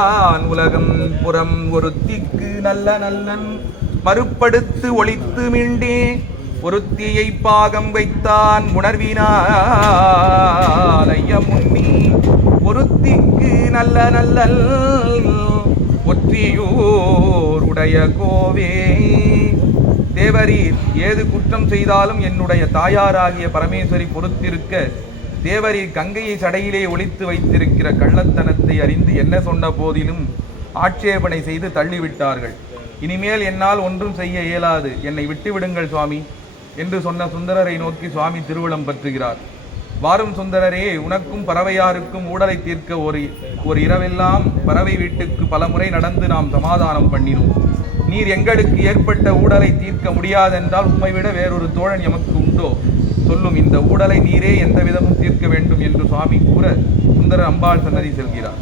உலகம் புறம் ஒருத்திக்கு நல்ல நல்லன் மறுப்படுத்து ஒளித்து மீண்டே ஒருத்தியை பாகம் வைத்தான் உணர்வினால் ஐயமுன்னி ஒருத்திக்கு நல்ல நல்லல் ஒற்றியூர் உடைய கோவே. தேவரீர் ஏது குற்றம் செய்தாலும் என்னுடைய தாயாராகிய பரமேஸ்வரி பொறுத்திருக்க தேவரீர் கங்கையை சடையிலே ஒளித்து வைத்திருக்கிற கள்ளத்தனத்தை அறிந்து என்ன சொன்ன போதிலும் ஆட்சேபனை செய்து தள்ளிவிட்டார்கள். இனிமேல் என்னால் ஒன்றும் செய்ய இயலாது, என்னை விட்டுவிடுங்கள் சுவாமி என்று சொன்ன சுந்தரரை நோக்கி சுவாமி திருவுளம் பற்றுகிறார். வாரும் சுந்தரரே, உனக்கும் பறவையாருக்கும் ஊடலை தீர்க்க ஒரு இரவெல்லாம் பறவை வீட்டுக்கு பலமுறை நடந்து நாம் சமாதானம் பண்ணினோம். நீர் எங்களுக்கு ஏற்பட்ட ஊடலை தீர்க்க முடியாதென்றால் உம்மை விட வேறொரு தோழன் எமக்கு உண்டோ? சொல்லும், இந்த ஊடலை நீரே எந்த விதமும் தீர்க்க வேண்டும் என்று சுவாமி கூற சுந்தரர் அம்பாள் சன்னதி செல்கிறார்.